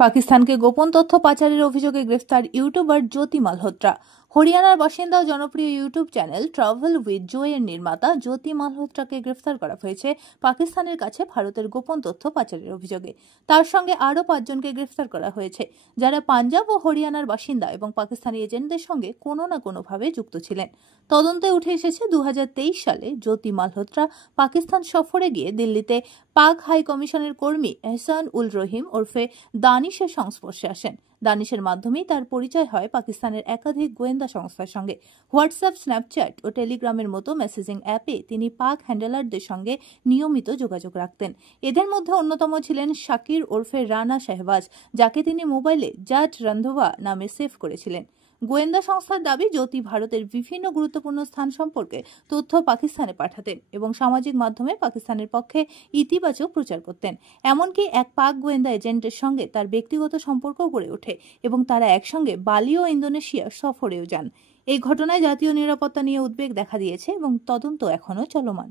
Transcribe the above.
পাকিস্তানকে গোপন তথ্য পাচারের অভিযোগে গ্রেফতার ইউটিউবার জ্যোতি মালহোত্রা। হরিয়ানার বাসিন্দা ও জনপ্রিয় ইউটিউব চ্যানেল ট্রাভেল উইথ জো এর নির্মাতা জ্যোতি মালহোত্রাকে গ্রেফতার করা হয়েছে পাকিস্তানের কাছে ভারতের গোপন তথ্য পাচারের অভিযোগে। তার সঙ্গে আরও 5 জনকে গ্রেফতার করা হয়েছে, যারা পাঞ্জাব ও হরিয়ানার বাসিন্দা এবং পাকিস্তানি এজেন্টদের সঙ্গে কোনো না কোনোভাবে যুক্ত ছিলেন। তদন্তে উঠে এসেছে 2023 সালে জ্যোতি মালহোত্রা পাকিস্তান সফরে গিয়ে দিল্লিতে পাক হাই কমিশনের কর্মী এহসান উল রহিম ওরফে দানিশের সংস্পর্শে আসেন। দানিশের মাধ্যমেই তার পরিচয় হয় পাকিস্তানের একাধিক গোয়েন্দা সংস্থার সঙ্গে। হোয়াটসঅ্যাপ, স্ন্যাপচ্যাট ও টেলিগ্রামের মতো মেসেজিং অ্যাপে তিনি পাক হ্যান্ডেলারদের সঙ্গে নিয়মিত যোগাযোগ রাখতেন। এদের মধ্যে অন্যতম ছিলেন শাকির ওরফে রানা শাহবাজ, যাকে তিনি মোবাইলে জাট রন্ধোয়া নামে সেভ করেছিলেন। গোয়েন্দা সংস্থার দাবি, জ্যোতি ভারতের বিভিন্ন গুরুত্বপূর্ণ স্থান সম্পর্কে তথ্য পাকিস্তানে পাঠাতেন এবং সামাজিক মাধ্যমে পাকিস্তানের পক্ষে ইতিবাচক প্রচার করতেন। এমনকি এক পাক গোয়েন্দা এজেন্টের সঙ্গে তার ব্যক্তিগত সম্পর্ক গড়ে ওঠে এবং তারা একসঙ্গে বালি ও ইন্দোনেশিয়া সফরেও যান। এই ঘটনায় জাতীয় নিরাপত্তা নিয়ে উদ্বেগ দেখা দিয়েছে এবং তদন্ত এখনও চলমান।